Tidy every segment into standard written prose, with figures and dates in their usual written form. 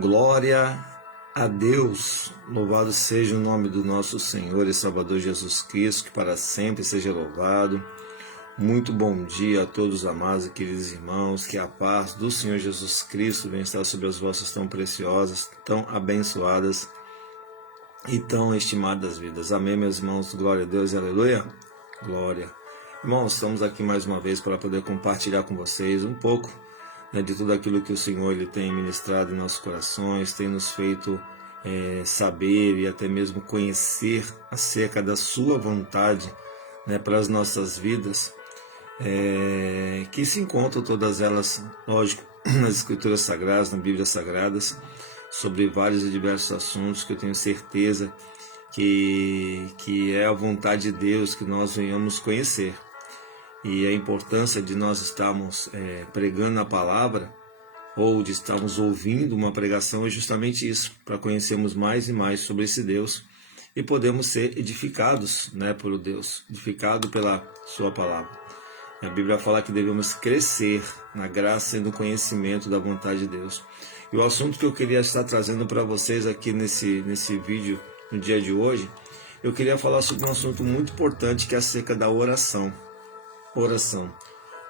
Glória a Deus, louvado seja o nome do nosso Senhor e Salvador Jesus Cristo, que para sempre seja louvado. Muito bom dia a todos os amados e queridos irmãos, que a paz do Senhor Jesus Cristo venha estar sobre as vossas tão preciosas, tão abençoadas e tão estimadas vidas. Amém, meus irmãos, glória a Deus e aleluia. Glória. Irmãos, estamos aqui mais uma vez para poder compartilhar com vocês um pouco de tudo aquilo que o Senhor ele tem ministrado em nossos corações, tem nos feito saber e até mesmo conhecer acerca da sua vontade para as nossas vidas, que se encontram todas elas, lógico, nas Escrituras Sagradas, nas Bíblias Sagradas, sobre vários e diversos assuntos que eu tenho certeza que é a vontade de Deus que nós venhamos conhecer. E a importância de nós estarmos pregando a palavra ou de estarmos ouvindo uma pregação é justamente isso, para conhecermos mais e mais sobre esse Deus e podemos ser edificados por Deus, edificado pela sua palavra. A Bíblia fala que devemos crescer na graça e no conhecimento da vontade de Deus. E o assunto que eu queria estar trazendo para vocês aqui nesse vídeo, no dia de hoje, eu queria falar sobre um assunto muito importante que é acerca da oração. Oração.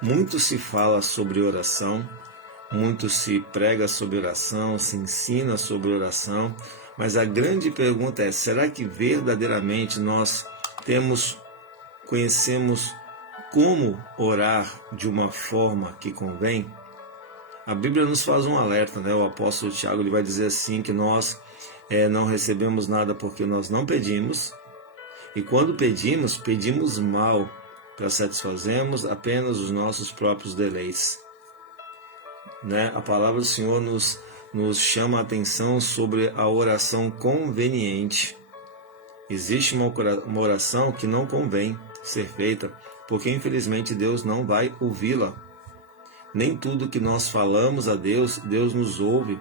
Muito se fala sobre oração, muito se prega sobre oração, se ensina sobre oração, mas a grande pergunta é: será que verdadeiramente nós conhecemos como orar de uma forma que convém? A Bíblia nos faz um alerta, O apóstolo Tiago ele vai dizer assim que nós não recebemos nada porque nós não pedimos, e quando pedimos, pedimos mal, para satisfazermos apenas os nossos próprios deleites. A palavra do Senhor nos chama a atenção sobre a oração conveniente. Existe uma oração que não convém ser feita, porque infelizmente Deus não vai ouvi-la. Nem tudo que nós falamos a Deus, Deus nos ouve,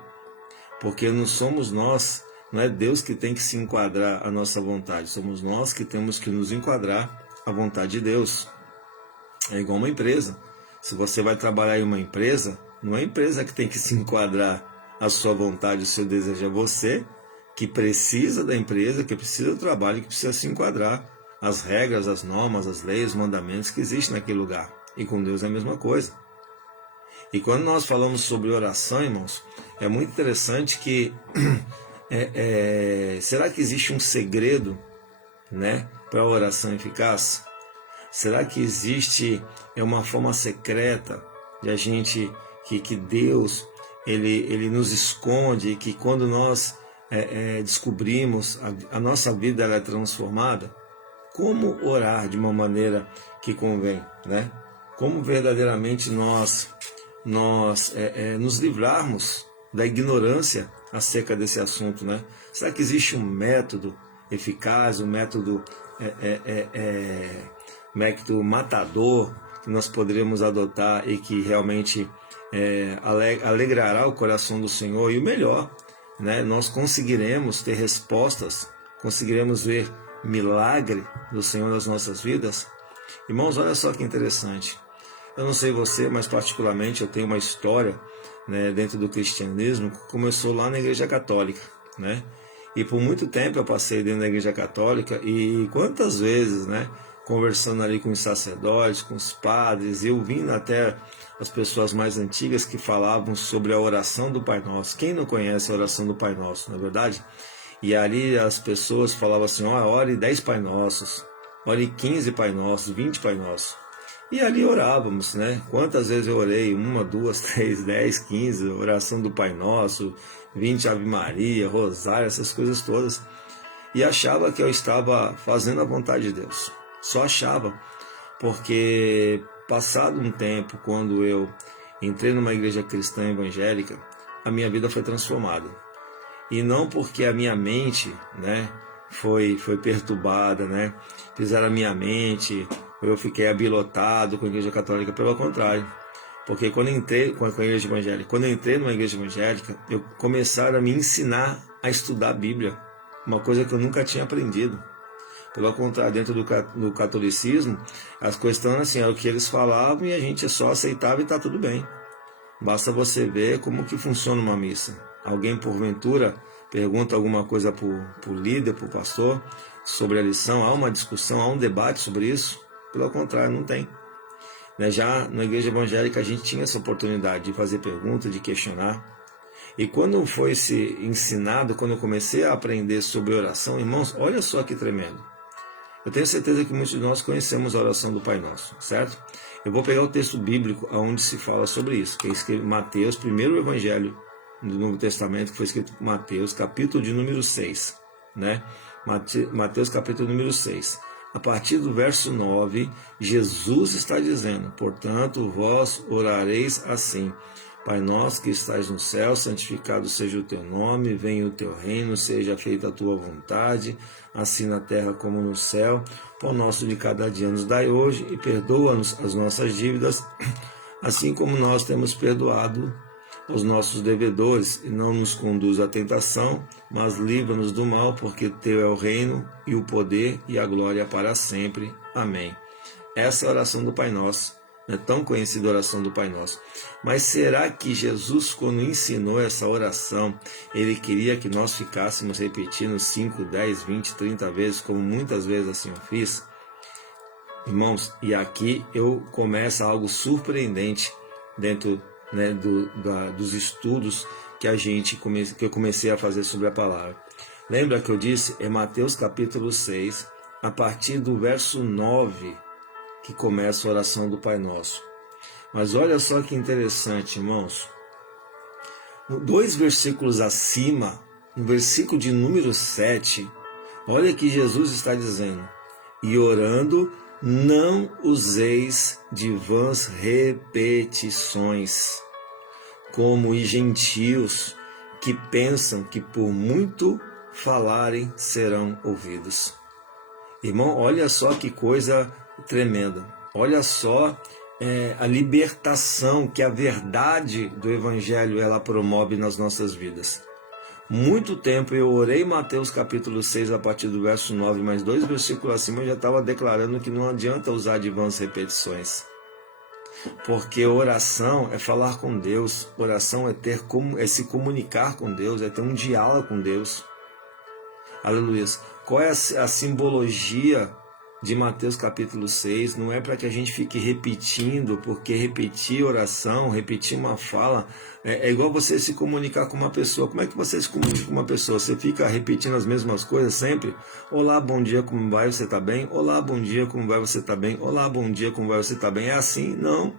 porque não somos nós, não é Deus que tem que se enquadrar à nossa vontade, somos nós que temos que nos enquadrar à vontade de Deus. É igual uma empresa. Se você vai trabalhar em uma empresa, não é a empresa que tem que se enquadrar à sua vontade, o seu desejo, é você que precisa da empresa, que precisa do trabalho, que precisa se enquadrar às regras, às normas, às leis, os mandamentos que existem naquele lugar. E com Deus é a mesma coisa. E quando nós falamos sobre oração, irmãos, é muito interessante que será que existe um segredo para a oração eficaz? Será que existe uma forma secreta de a gente, que Deus ele nos esconde e que quando nós descobrimos, a nossa vida ela é transformada? Como orar de uma maneira que convém? Como verdadeiramente nós nos livrarmos da ignorância acerca desse assunto? Será que existe um método eficaz, um método matador que nós poderemos adotar e que realmente alegrará o coração do Senhor? E o melhor, nós conseguiremos ter respostas, conseguiremos ver milagre do Senhor nas nossas vidas? Irmãos, olha só que interessante. Eu não sei você, mas particularmente eu tenho uma história dentro do cristianismo que começou lá na Igreja Católica, E por muito tempo eu passei dentro da Igreja Católica e quantas vezes, conversando ali com os sacerdotes, com os padres, e ouvindo até as pessoas mais antigas que falavam sobre a oração do Pai Nosso. Quem não conhece a oração do Pai Nosso, não é verdade? E ali as pessoas falavam assim: ore 10 Pai Nossos, ore 15 Pai Nossos, 20 Pai Nossos. E ali orávamos, Quantas vezes eu orei? 1, 2, 3, 10, 15, oração do Pai Nosso, 20 Ave Maria, Rosário, essas coisas todas. E achava que eu estava fazendo a vontade de Deus. Só achava, porque passado um tempo, quando eu entrei numa igreja cristã evangélica, a minha vida foi transformada. E não porque a minha mente foi perturbada, fizeram a minha mente, eu fiquei abilotado com a igreja católica, pelo contrário. Porque quando eu entrei com a igreja evangélica, quando eu entrei numa igreja evangélica, eu começaram a me ensinar a estudar a Bíblia, uma coisa que eu nunca tinha aprendido. Pelo contrário, dentro do catolicismo, as coisas estão assim, é o que eles falavam e a gente só aceitava e está tudo bem. Basta você ver como que funciona uma missa. Alguém, porventura, pergunta alguma coisa para o líder, para o pastor, sobre a lição? Há uma discussão, há um debate sobre isso? Pelo contrário, não tem. Já na igreja evangélica a gente tinha essa oportunidade de fazer perguntas, de questionar. E quando foi se ensinado, quando eu comecei a aprender sobre oração, irmãos, olha só que tremendo. Eu tenho certeza que muitos de nós conhecemos a oração do Pai Nosso, certo? Eu vou pegar o texto bíblico onde se fala sobre isso, que é escrito em Mateus, primeiro evangelho do Novo Testamento, que foi escrito em Mateus, capítulo de número 6, né? Mateus, capítulo número 6. A partir do verso 9, Jesus está dizendo: portanto, vós orareis assim: Pai nosso que estás no céu, santificado seja o teu nome, venha o teu reino, seja feita a tua vontade, assim na terra como no céu. Pão nosso de cada dia nos dai hoje, e perdoa-nos as nossas dívidas, assim como nós temos perdoado aos nossos devedores, e não nos conduz à tentação, mas livra-nos do mal, porque teu é o reino, e o poder, e a glória para sempre. Amém. Essa é a oração do Pai Nosso. É tão conhecida a oração do Pai Nosso. Mas será que Jesus, quando ensinou essa oração, ele queria que nós ficássemos repetindo 5, 10, 20, 30 vezes, como muitas vezes assim eu fiz? Irmãos, e aqui eu começo algo surpreendente dentro, né, dos estudos que eu comecei a fazer sobre a palavra. Lembra que eu disse? É Mateus capítulo 6, a partir do verso 9, que começa a oração do Pai Nosso. Mas olha só que interessante, irmãos. 2 versículos acima, no versículo de número 7, olha que Jesus está dizendo: e orando, não useis de vãs repetições, como os gentios, que pensam que por muito falarem serão ouvidos. Irmão, olha só que coisa tremenda. Olha só a libertação que a verdade do Evangelho ela promove nas nossas vidas. Muito tempo eu orei Mateus capítulo 6 a partir do verso 9, mais 2 versículos acima eu já estava declarando que não adianta usar de vãs repetições. Porque oração é falar com Deus, oração é se comunicar com Deus, é ter um diálogo com Deus. Aleluia. Qual é a simbologia de Mateus capítulo 6? Não é para que a gente fique repetindo, porque repetir oração, repetir uma fala, é igual você se comunicar com uma pessoa. Como é que você se comunica com uma pessoa? Você fica repetindo as mesmas coisas sempre? Olá, bom dia, como vai? Você está bem? Olá, bom dia, como vai? Você está bem? Olá, bom dia, como vai? Você está bem? É assim? Não.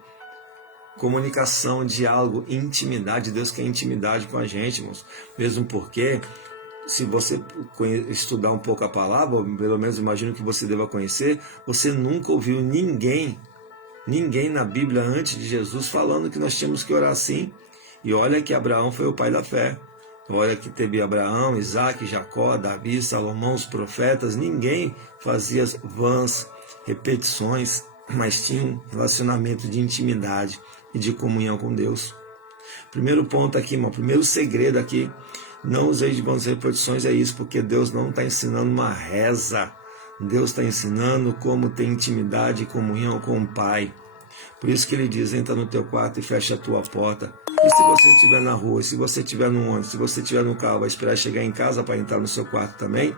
Comunicação, diálogo, intimidade. Deus quer intimidade com a gente, irmãos. Mesmo porque, se você estudar um pouco a palavra, ou pelo menos imagino que você deva conhecer, você nunca ouviu ninguém na Bíblia antes de Jesus falando que nós tínhamos que orar assim. E olha que Abraão foi o pai da fé. Olha que teve Abraão, Isaac, Jacó, Davi, Salomão, os profetas. Ninguém fazia vãs repetições, mas tinha um relacionamento de intimidade e de comunhão com Deus. Primeiro ponto aqui, irmão, primeiro segredo aqui: não usei de vãs repetições, é isso, porque Deus não está ensinando uma reza. Deus está ensinando como ter intimidade e comunhão com o Pai. Por isso que ele diz: entra no teu quarto e fecha a tua porta. E se você estiver na rua, se você estiver no ônibus, se você estiver no carro, vai esperar chegar em casa para entrar no seu quarto também?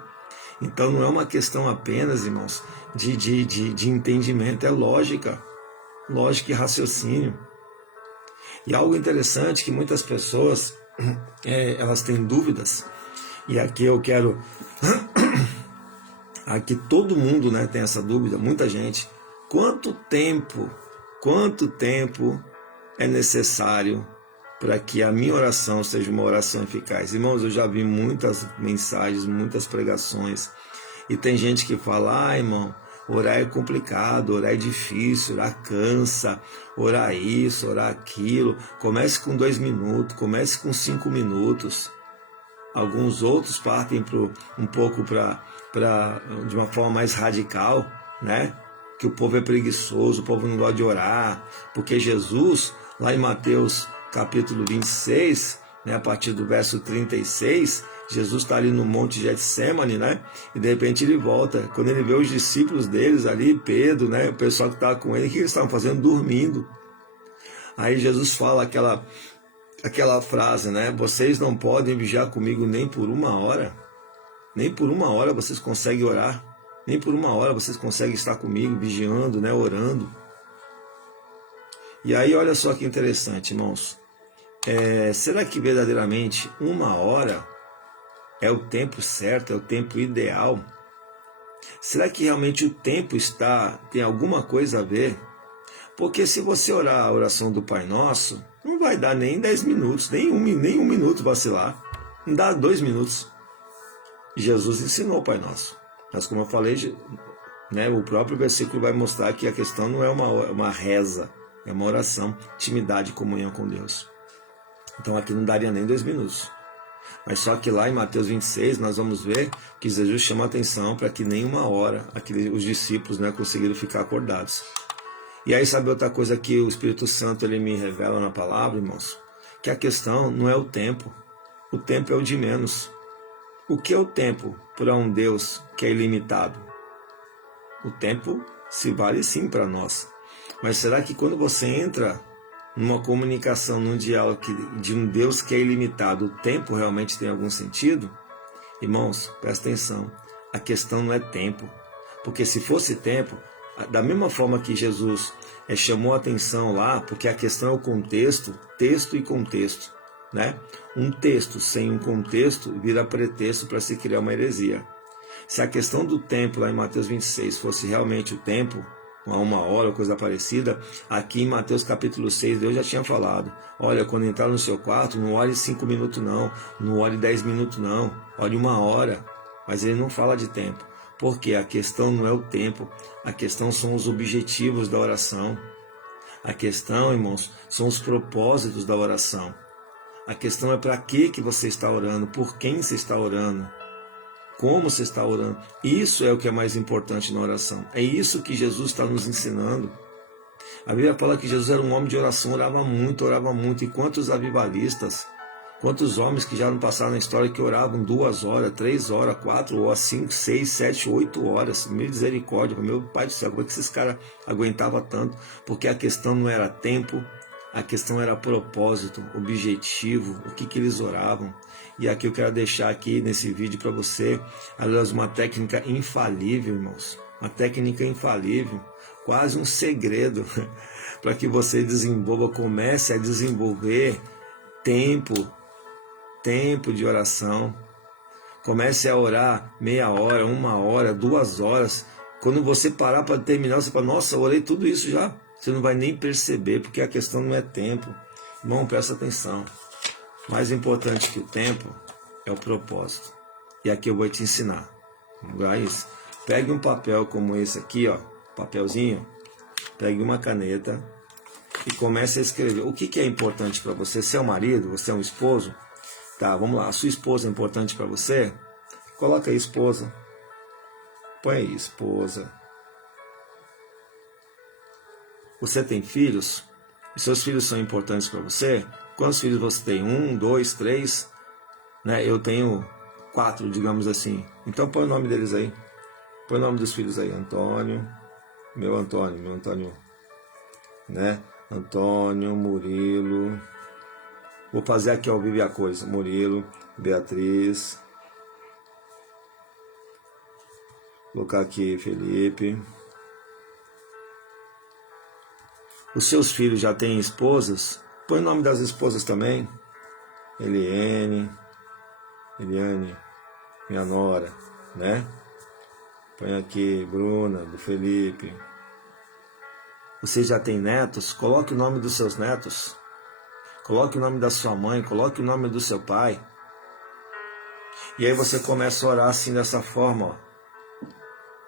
Então não é uma questão apenas, irmãos, de entendimento, é lógica e raciocínio. E algo interessante que muitas pessoas elas têm dúvidas, e aqui eu quero aqui todo mundo, né, tem essa dúvida, muita gente: quanto tempo é necessário para que a minha oração seja uma oração eficaz? Irmãos, eu já vi muitas mensagens, muitas pregações, e tem gente que fala: irmão, orar é complicado, orar é difícil, orar cansa, orar isso, orar aquilo. Comece com 2 minutos, comece com 5 minutos. Alguns outros partem um pouco de uma forma mais radical, né? Que o povo é preguiçoso, o povo não gosta de orar, porque Jesus, lá em Mateus capítulo 26, né, a partir do verso 36, Jesus está ali no Monte Getsêmani, né? E de repente ele volta. Quando ele vê os discípulos deles ali, Pedro, né, o pessoal que estava com ele, o que eles estavam fazendo? Dormindo. Aí Jesus fala aquela frase, né? Vocês não podem vigiar comigo nem por uma hora. Nem por uma hora vocês conseguem orar. Nem por uma hora vocês conseguem estar comigo, vigiando, né? Orando. E aí, olha só que interessante, irmãos. Será que verdadeiramente uma hora é o tempo certo, é o tempo ideal? Será que realmente o tempo tem alguma coisa a ver? Porque se você orar a oração do Pai Nosso, não vai dar nem 10 minutos, nem um minuto vacilar. Não dá 2 minutos. Jesus ensinou o Pai Nosso. Mas como eu falei, né, o próprio versículo vai mostrar que a questão não é uma reza, é uma oração, intimidade, comunhão com Deus. Então aqui não daria nem 2 minutos. Mas só que lá em Mateus 26 nós vamos ver que Jesus chama a atenção para que nem uma hora os discípulos, né, conseguiram ficar acordados. E aí sabe outra coisa que o Espírito Santo ele me revela na palavra, irmãos? Que a questão não é o tempo é o de menos. O que é o tempo para um Deus que é ilimitado? O tempo se vale sim para nós. Mas será que quando você entra numa comunicação, num diálogo de um Deus que é ilimitado, o tempo realmente tem algum sentido? Irmãos, presta atenção. A questão não é tempo. Porque se fosse tempo, da mesma forma que Jesus chamou a atenção lá, porque a questão é o contexto, texto e contexto, né? Um texto sem um contexto vira pretexto para se criar uma heresia. Se a questão do tempo lá em Mateus 26 fosse realmente o tempo, uma hora, coisa parecida, aqui em Mateus capítulo 6, Deus já tinha falado, olha, quando entrar no seu quarto, não ore 5 minutos não ore 10 minutos não, ore 1 hora, mas ele não fala de tempo, porque a questão não é o tempo, a questão são os objetivos da oração, a questão, irmãos, são os propósitos da oração, a questão é para que você está orando, por quem você está orando, como você está orando. Isso é o que é mais importante na oração. É isso que Jesus está nos ensinando. A Bíblia fala que Jesus era um homem de oração, orava muito. E quantos avivalistas, quantos homens que já não passaram na história que oravam 2 horas, 3 horas, 4 horas, 5, 6, 7, 8 horas. Misericórdia, meu Pai do céu, como é que esses caras aguentavam tanto? Porque a questão não era tempo, a questão era propósito, objetivo, o que eles oravam. E aqui eu quero deixar aqui nesse vídeo para você, aliás, uma técnica infalível, irmãos. Uma técnica infalível, quase um segredo, para que você comece a desenvolver tempo de oração. Comece a orar meia hora, 1 hora, 2 horas. Quando você parar para terminar, você fala, nossa, eu orei tudo isso já. Você não vai nem perceber, porque a questão não é tempo. Irmão, presta atenção. Mais importante que o tempo é o propósito. E aqui eu vou te ensinar. Guys, pegue um papel como esse aqui, ó, papelzinho. Pegue uma caneta e comece a escrever. O que é importante para você? Você é um marido? Você é um esposo? Tá, vamos lá. A sua esposa é importante para você? Coloca aí esposa. Põe aí esposa. Você tem filhos? Os seus filhos são importantes para você? Quantos filhos você tem? 1, 2, 3? Né? Eu tenho 4, digamos assim. Então põe o nome deles aí. Põe o nome dos filhos aí. Antônio, né? Antônio, Murilo. Vou fazer aqui ao vivo a coisa. Murilo, Beatriz. Vou colocar aqui Felipe. Os seus filhos já têm esposas? Põe o nome das esposas também. Eliane, minha nora, né? Põe aqui Bruna, do Felipe. Você já tem netos? Coloque o nome dos seus netos. Coloque o nome da sua mãe, coloque o nome do seu pai. E aí você começa a orar assim dessa forma, ó.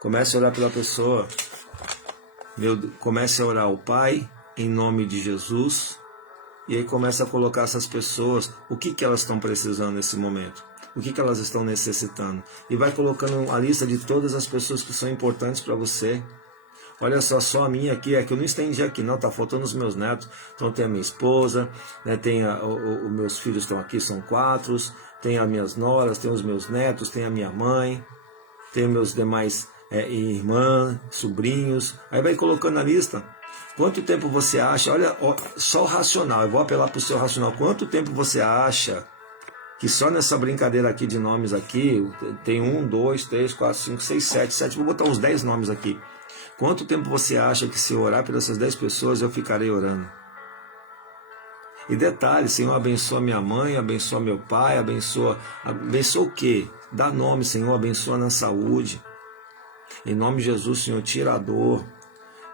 Comece a orar pela pessoa. Comece a orar o Pai, em nome de Jesus. E aí começa a colocar essas pessoas, o que elas estão precisando nesse momento. O que elas estão necessitando. E vai colocando a lista de todas as pessoas que são importantes para você. Olha só a minha aqui, é que eu não estendi aqui não, tá faltando os meus netos. Então tem a minha esposa, né, tem os meus filhos estão aqui, são 4. Tem as minhas noras, tem os meus netos, tem a minha mãe, tem os meus demais irmãs, sobrinhos. Aí vai colocando a lista. Quanto tempo você acha, olha, só o racional, eu vou apelar para o seu racional, quanto tempo você acha que só nessa brincadeira aqui de nomes aqui, tem 1, 2, 3, 4, 5, 6, 7, vou botar uns 10 nomes aqui. Quanto tempo você acha que se eu orar por essas 10 pessoas, eu ficarei orando? E detalhe, Senhor, abençoa minha mãe, abençoa meu pai, abençoa o quê? Dá nome, Senhor, abençoa na saúde. Em nome de Jesus, Senhor, tira a dor.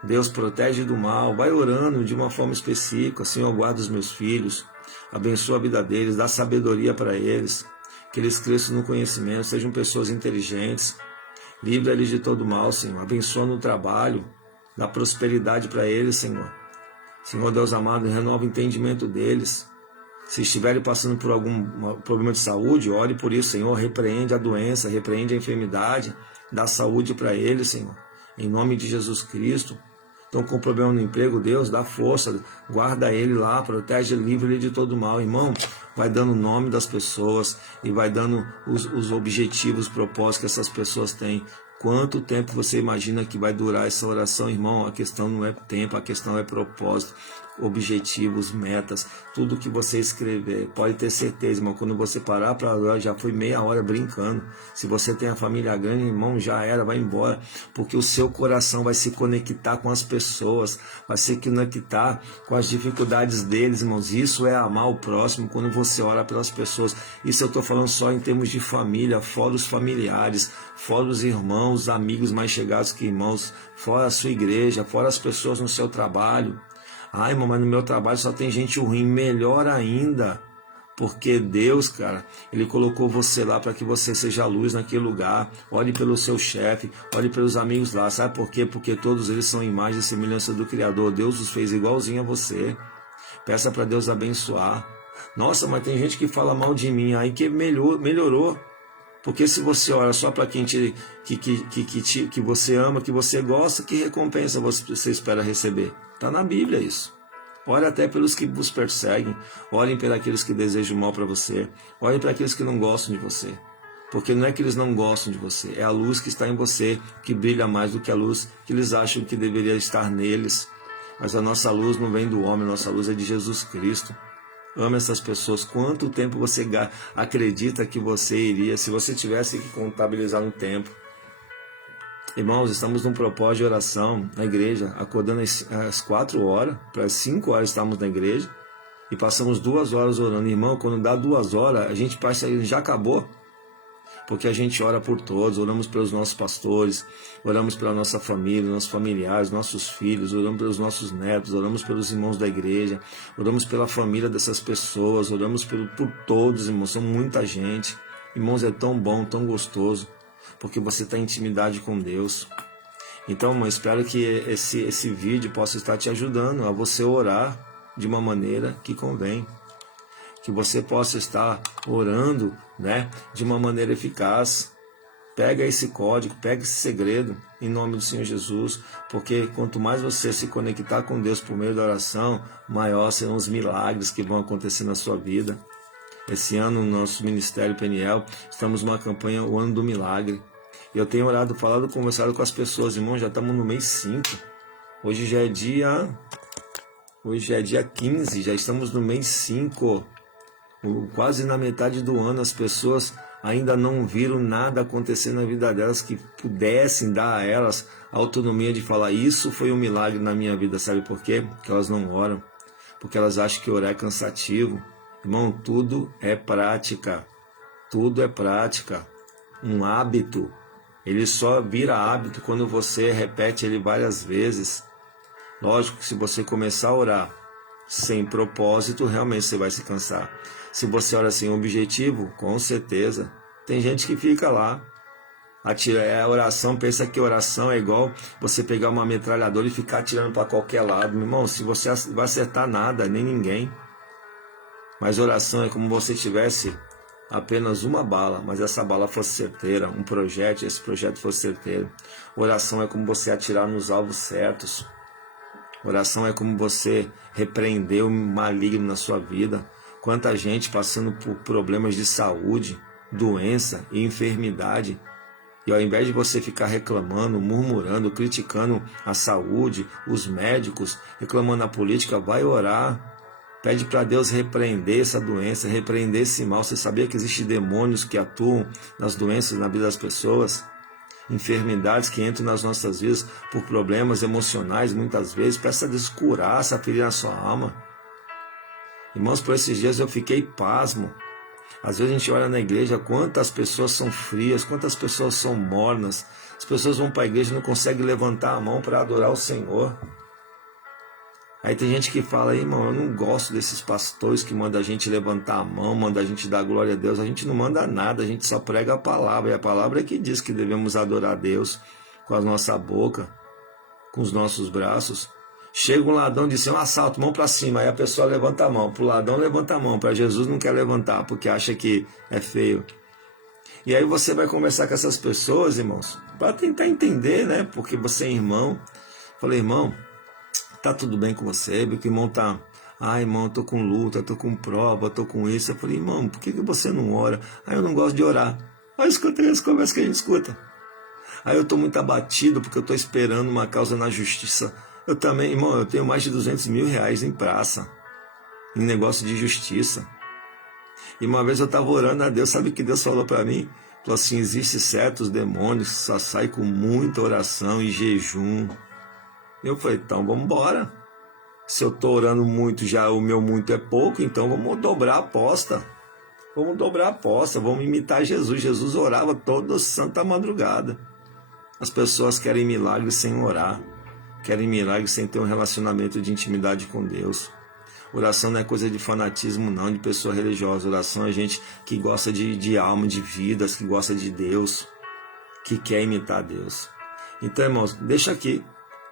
Deus, protege do mal. Vai orando de uma forma específica. Senhor, guarda os meus filhos. Abençoa a vida deles, dá sabedoria para eles. Que eles cresçam no conhecimento, sejam pessoas inteligentes. Livra eles de todo mal, Senhor. Abençoa no trabalho. Dá prosperidade para eles, Senhor. Senhor Deus amado, renova o entendimento deles. Se estiverem passando por algum problema de saúde, ore por isso, Senhor. Repreende a doença, repreende a enfermidade. Dá saúde para eles, Senhor. Em nome de Jesus Cristo. Estão com problema no emprego, Deus, dá força. Guarda ele lá, protege, livra ele de todo mal. Irmão, vai dando o nome das pessoas e vai dando os objetivos, os propósitos que essas pessoas têm. Quanto tempo você imagina que vai durar essa oração, irmão? A questão não é tempo, a questão é propósito, objetivos, metas, tudo que você escrever. Pode ter certeza, irmão, quando você parar para orar, já foi meia hora brincando. Se você tem a família grande, irmão, já era, vai embora, porque o seu coração vai se conectar com as pessoas, vai se conectar com as dificuldades deles, irmãos. Isso é amar o próximo quando você ora pelas pessoas. Isso eu estou falando só em termos de família, fora os familiares, fora os irmãos, amigos mais chegados que irmãos, fora a sua igreja, fora as pessoas no seu trabalho. Ai, irmão, mas no meu trabalho só tem gente ruim. Melhor ainda, porque Deus, cara, Ele colocou você lá para que você seja a luz naquele lugar. Olhe pelo seu chefe, olhe pelos amigos lá. Sabe por quê? Porque todos eles são imagem e semelhança do Criador. Deus os fez igualzinho a você. Peça para Deus abençoar. Nossa, mas tem gente que fala mal de mim. Aí que melhorou. Porque se você ora só para quem que você ama, que você gosta, que recompensa você espera receber? Está na Bíblia isso. Ore até pelos que vos perseguem. Orem por aqueles que desejam mal para você. Orem para aqueles que não gostam de você. Porque não é que eles não gostam de você. É a luz que está em você que brilha mais do que a luz que eles acham que deveria estar neles. Mas a nossa luz não vem do homem, a nossa luz é de Jesus Cristo. Ama essas pessoas. Quanto tempo você acredita que você iria, se você tivesse que contabilizar um tempo? Irmãos, estamos num propósito de oração na igreja, acordando às 4 horas, para as 5 horas estamos na igreja, e passamos 2 horas orando. Irmão, quando dá 2 horas, a gente já acabou. Porque a gente ora por todos, oramos pelos nossos pastores, oramos pela nossa família, nossos familiares, nossos filhos, oramos pelos nossos netos, oramos pelos irmãos da igreja, oramos pela família dessas pessoas, oramos por todos, irmãos, são muita gente. Irmãos, é tão bom, tão gostoso, porque você está em intimidade com Deus. Então, irmão, espero que esse vídeo possa estar te ajudando a você orar de uma maneira que convém. Que você possa estar orando, né, de uma maneira eficaz. Pega esse código, pega esse segredo, em nome do Senhor Jesus, porque quanto mais você se conectar com Deus por meio da oração, maior serão os milagres que vão acontecer na sua vida. Esse ano, no nosso Ministério Peniel, estamos numa campanha, o Ano do Milagre. Eu tenho orado, falado, conversado com as pessoas, irmão, já estamos no mês 5. Hoje já é dia 15, já estamos no mês 5. Quase na metade do ano, as pessoas ainda não viram nada acontecer na vida delas que pudessem dar a elas a autonomia de falar: isso foi um milagre na minha vida. Sabe por quê? Porque elas não oram, porque elas acham que orar é cansativo. Irmão, tudo é prática, tudo é prática. Um hábito, ele só vira hábito quando você repete ele várias vezes. Lógico que se você começar a orar sem propósito, realmente você vai se cansar. Se você ora sem objetivo, com certeza. Tem gente que fica lá, a oração, pensa que oração é igual você pegar uma metralhadora e ficar atirando para qualquer lado. Meu irmão, se você vai acertar nada, nem ninguém. Mas oração é como se você tivesse apenas uma bala, mas essa bala fosse certeira, um projétil, esse projeto fosse certeiro. Oração é como você atirar nos alvos certos. Oração é como você repreender o maligno na sua vida. Quanta gente passando por problemas de saúde, doença e enfermidade. E ao invés de você ficar reclamando, murmurando, criticando a saúde, os médicos, reclamando a política, vai orar. Pede para Deus repreender essa doença, repreender esse mal. Você sabia que existem demônios que atuam nas doenças, na vida das pessoas? Enfermidades que entram nas nossas vidas por problemas emocionais, muitas vezes. Peça a Deus curar essa ferida na sua alma. Irmãos, por esses dias eu fiquei pasmo. Às vezes a gente olha na igreja, quantas pessoas são frias, quantas pessoas são mornas. As pessoas vão para a igreja e não conseguem levantar a mão para adorar o Senhor. Aí tem gente que fala, irmão, eu não gosto desses pastores que mandam a gente levantar a mão, mandam a gente dar glória a Deus. A gente não manda nada, a gente só prega a palavra. E a palavra é que diz que devemos adorar a Deus com a nossa boca, com os nossos braços. Chega um ladrão e diz um assalto, mão para cima. Aí a pessoa levanta a mão. Para o ladrão levanta a mão, para Jesus não quer levantar, porque acha que é feio. E aí você vai conversar com essas pessoas, irmãos, para tentar entender, né? Porque você é irmão. Falei, irmão, tá tudo bem com você? Porque o irmão tá, irmão, eu tô com luta, tô com prova, tô com isso. Eu falei, irmão, por que você não ora? Eu não gosto de orar. Aí escutei as conversas que a gente escuta. Aí eu tô muito abatido porque eu tô esperando uma causa na justiça. Eu também, irmão, eu tenho mais de 200 mil reais em praça, em negócio de justiça. E uma vez eu tava orando a Deus, sabe o que Deus falou para mim? Falou assim, existem certos demônios que só saem com muita oração e jejum. Eu falei, então vamos embora. Se eu estou orando muito, já o meu muito é pouco, então vamos dobrar a aposta. Vamos dobrar a aposta, vamos imitar Jesus. Jesus orava toda santa madrugada. As pessoas querem milagres sem orar. Querem milagres sem ter um relacionamento de intimidade com Deus. Oração não é coisa de fanatismo não, de pessoa religiosa. Oração é gente que gosta de alma, de vidas, que gosta de Deus, que quer imitar Deus. Então, irmãos, deixa aqui,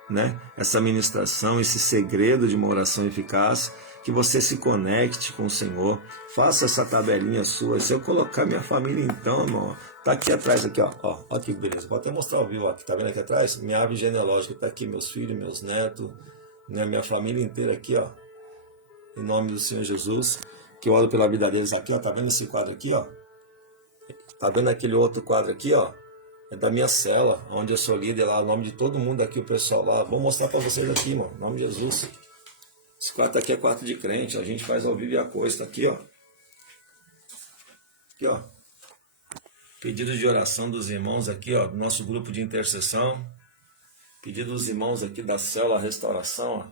né, essa ministração, esse segredo de uma oração eficaz, que você se conecte com o Senhor, faça essa tabelinha sua. Se eu colocar minha família então, irmão, tá aqui atrás, aqui, ó que beleza, vou até mostrar o vivo aqui, tá vendo aqui atrás? Minha árvore genealógica tá aqui, meus filhos, meus netos, né, minha família inteira aqui, ó, em nome do Senhor Jesus, que eu oro pela vida deles aqui, ó, tá vendo esse quadro aqui, ó? Tá vendo aquele outro quadro aqui, ó? É da minha cela, onde eu sou líder lá, o nome de todo mundo aqui, o pessoal lá. Vou mostrar para vocês aqui, irmão, em nome de Jesus. Esse quarto aqui é quarto de crente, a gente faz ao vivo e a coisa, tá aqui, ó. Aqui, ó. Pedido de oração dos irmãos aqui, ó, do nosso grupo de intercessão. Pedido dos irmãos aqui da célula Restauração, ó.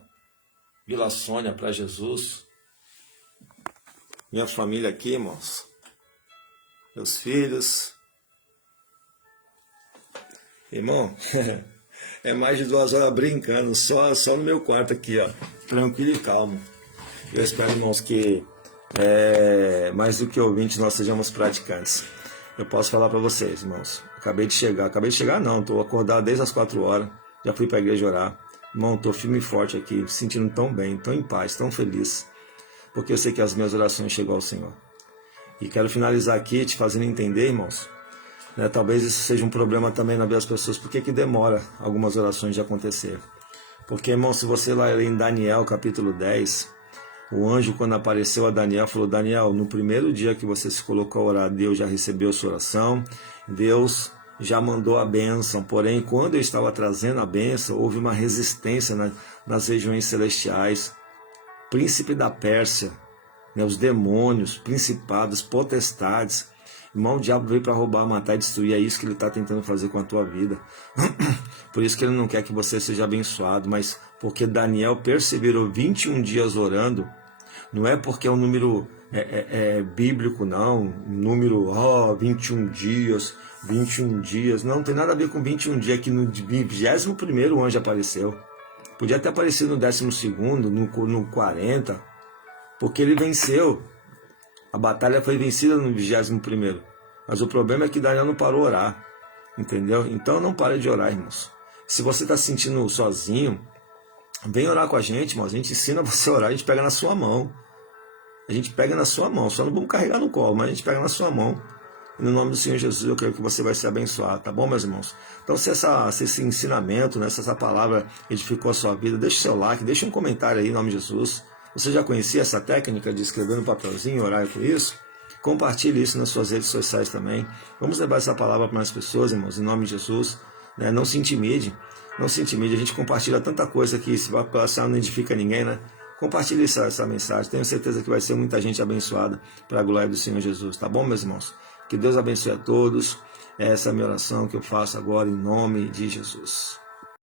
Vila Sônia para Jesus. Minha família aqui, irmãos. Meus filhos. Irmão, é mais de 2 horas brincando, só no meu quarto aqui, ó, tranquilo e calmo. Eu espero, irmãos, que mais do que ouvintes nós sejamos praticantes. Eu posso falar para vocês, irmãos, acabei de chegar não, estou acordado desde as 4 horas, já fui para a igreja orar. Irmão, estou firme e forte aqui, me sentindo tão bem, tão em paz, tão feliz, porque eu sei que as minhas orações chegam ao Senhor. E quero finalizar aqui te fazendo entender, irmãos, né, talvez isso seja um problema também na vida das pessoas. Por que demora algumas orações de acontecer? Porque, irmão, se você lá ler em Daniel capítulo 10, o anjo, quando apareceu a Daniel, falou, Daniel, no primeiro dia que você se colocou a orar, Deus já recebeu a sua oração, Deus já mandou a bênção, porém, quando eu estava trazendo a bênção, houve uma resistência nas regiões celestiais. Príncipe da Pérsia, né, os demônios, principados, potestades. Irmão, o diabo veio para roubar, matar e destruir. É isso que ele está tentando fazer com a tua vida. Por isso que ele não quer que você seja abençoado, mas porque Daniel perseverou 21 dias orando. Não é porque é um número bíblico, não. Um número, 21 dias, 21 dias. Não tem nada a ver com 21 dias, que no 21º o anjo apareceu. Podia ter aparecido no 12º, no 40, porque ele venceu. A batalha foi vencida no 21º. Mas o problema é que Daniel não parou de orar. Entendeu? Então não pare de orar, irmãos. Se você está se sentindo sozinho, vem orar com a gente, irmãos. A gente ensina você a orar, a gente pega na sua mão. A gente pega na sua mão. Só não vamos carregar no colo, mas a gente pega na sua mão. E no nome do Senhor Jesus, eu creio que você vai ser abençoado, tá bom, meus irmãos? Então, se esse ensinamento, né, se essa palavra edificou a sua vida, deixe seu like, deixe um comentário aí, em nome de Jesus. Você já conhecia essa técnica de escrever no papelzinho e orar com isso? Compartilhe isso nas suas redes sociais também. Vamos levar essa palavra para mais pessoas, irmãos, em nome de Jesus. Né? Não se intimide, não se intimide. A gente compartilha tanta coisa aqui, se vai passar não edifica ninguém, né? Compartilhe essa mensagem. Tenho certeza que vai ser muita gente abençoada para a glória do Senhor Jesus. Tá bom, meus irmãos? Que Deus abençoe a todos. Essa é a minha oração que eu faço agora em nome de Jesus.